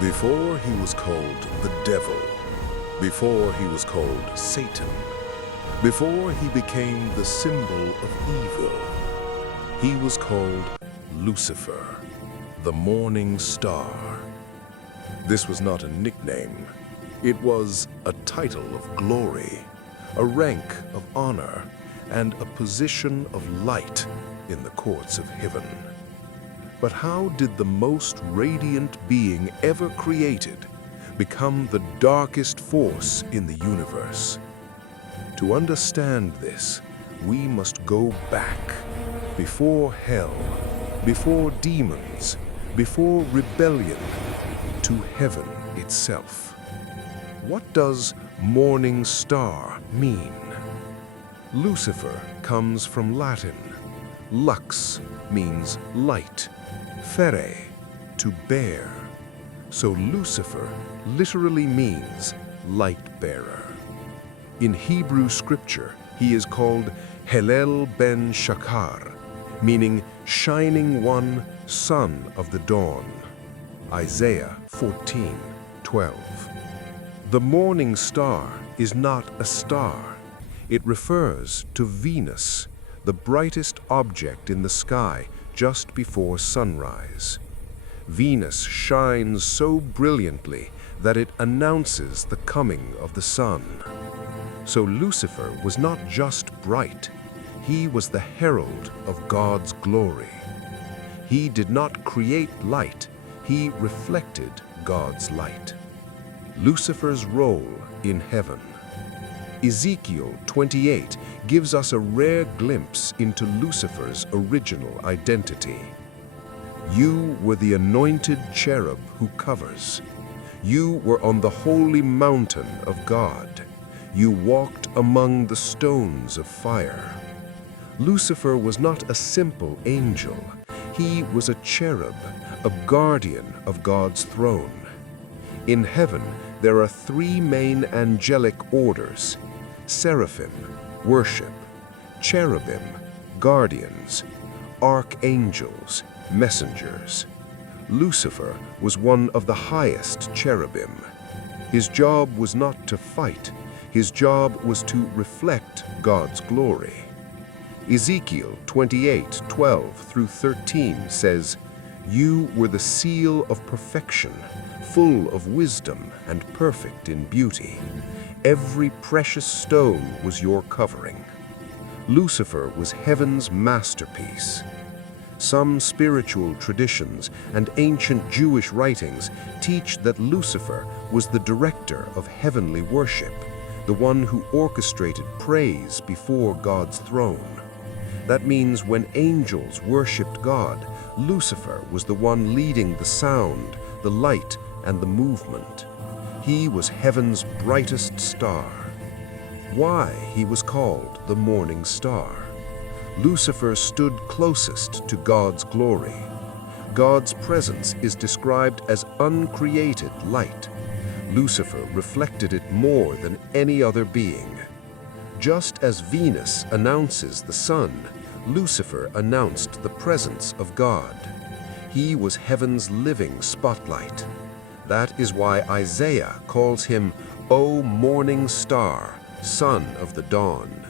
Before he was called the devil, before he was called Satan, before he became the symbol of evil, he was called Lucifer, the morning star. This was not a nickname. It was a title of glory, a rank of honor, and a position of light in the courts of heaven. But how did the most radiant being ever created become the darkest force in the universe? To understand this, we must go back, before hell, before demons, before rebellion, to heaven itself. What does morning star mean? Lucifer comes from Latin. Lux means light, fere, to bear. So Lucifer literally means light bearer. In Hebrew scripture, he is called Helel ben Shachar, meaning shining one, son of the dawn. Isaiah 14:12. The morning star is not a star. It refers to Venus, the brightest object in the sky just before sunrise. Venus shines so brilliantly that it announces the coming of the sun. So Lucifer was not just bright, he was the herald of God's glory. He did not create light, he reflected God's light. Lucifer's role in heaven. Ezekiel 28 gives us a rare glimpse into Lucifer's original identity. You were the anointed cherub who covers. You were on the holy mountain of God. You walked among the stones of fire. Lucifer was not a simple angel. He was a cherub, a guardian of God's throne. In heaven, there are three main angelic orders: seraphim, worship; cherubim, guardians; archangels, messengers. Lucifer was one of the highest cherubim. His job was not to fight. His job was to reflect God's glory. Ezekiel 28:12-13 says, "You were the seal of perfection, full of wisdom and perfect in beauty. Every precious stone was your covering." Lucifer was heaven's masterpiece. Some spiritual traditions and ancient Jewish writings teach that Lucifer was the director of heavenly worship, the one who orchestrated praise before God's throne. That means when angels worshipped God, Lucifer was the one leading the sound, the light, and the movement. He was heaven's brightest star. Why he was called the morning star? Lucifer stood closest to God's glory. God's presence is described as uncreated light. Lucifer reflected it more than any other being. Just as Venus announces the sun, Lucifer announced the presence of God. He was heaven's living spotlight. That is why Isaiah calls him, "O morning star, son of the dawn."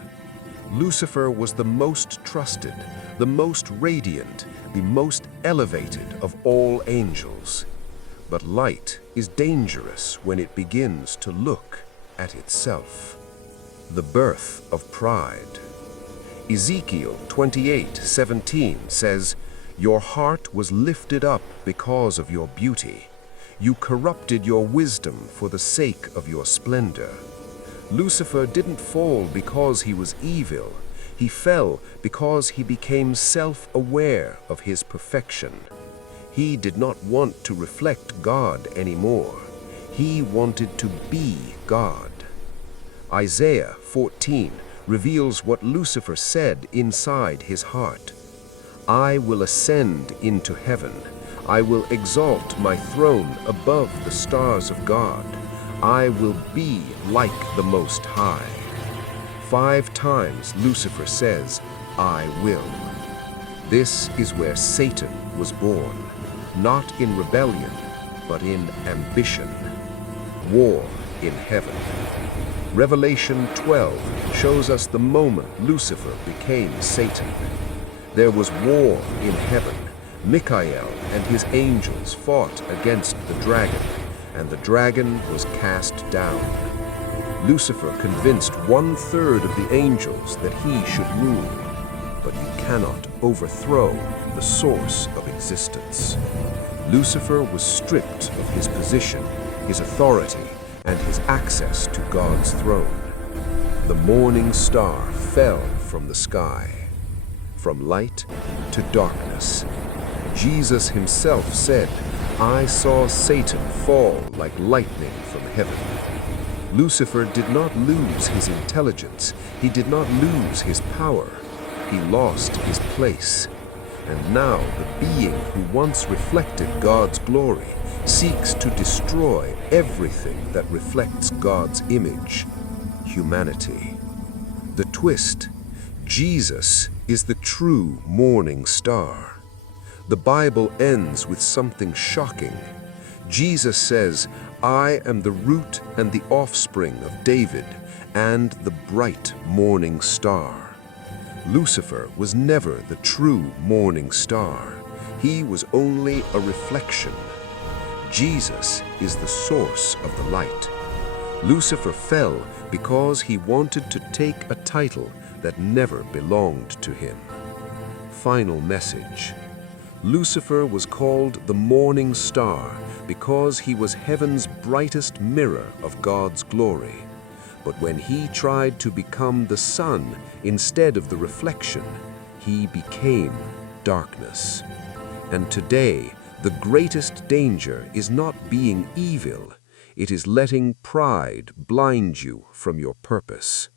Lucifer was the most trusted, the most radiant, the most elevated of all angels. But light is dangerous when it begins to look at itself. The birth of pride. Ezekiel 28:17 says, "Your heart was lifted up because of your beauty. You corrupted your wisdom for the sake of your splendor." Lucifer didn't fall because he was evil. He fell because he became self-aware of his perfection. He did not want to reflect God anymore. He wanted to be God. Isaiah 14 reveals what Lucifer said inside his heart. "I will ascend into heaven. I will exalt my throne above the stars of God. I will be like the Most High." 5 times Lucifer says, "I will." This is where Satan was born, not in rebellion, but in ambition. War in heaven. Revelation 12 shows us the moment Lucifer became Satan. There was war in heaven. Michael and his angels fought against the dragon, and the dragon was cast down. Lucifer convinced 1/3 of the angels that he should rule, but you cannot overthrow the source of existence. Lucifer was stripped of his position, his authority, and his access to God's throne. The morning star fell from the sky, from light to darkness. Jesus himself said, "I saw Satan fall like lightning from heaven." Lucifer did not lose his intelligence. He did not lose his power. He lost his place. And now the being who once reflected God's glory seeks to destroy everything that reflects God's image, humanity. The twist: Jesus is the true morning star. The Bible ends with something shocking. Jesus says, "I am the root and the offspring of David, and the bright morning star." Lucifer was never the true morning star. He was only a reflection. Jesus is the source of the light. Lucifer fell because he wanted to take a title that never belonged to him. Final message. Lucifer was called the morning star because he was heaven's brightest mirror of God's glory. But when he tried to become the sun instead of the reflection, he became darkness. And today, the greatest danger is not being evil. It is letting pride blind you from your purpose.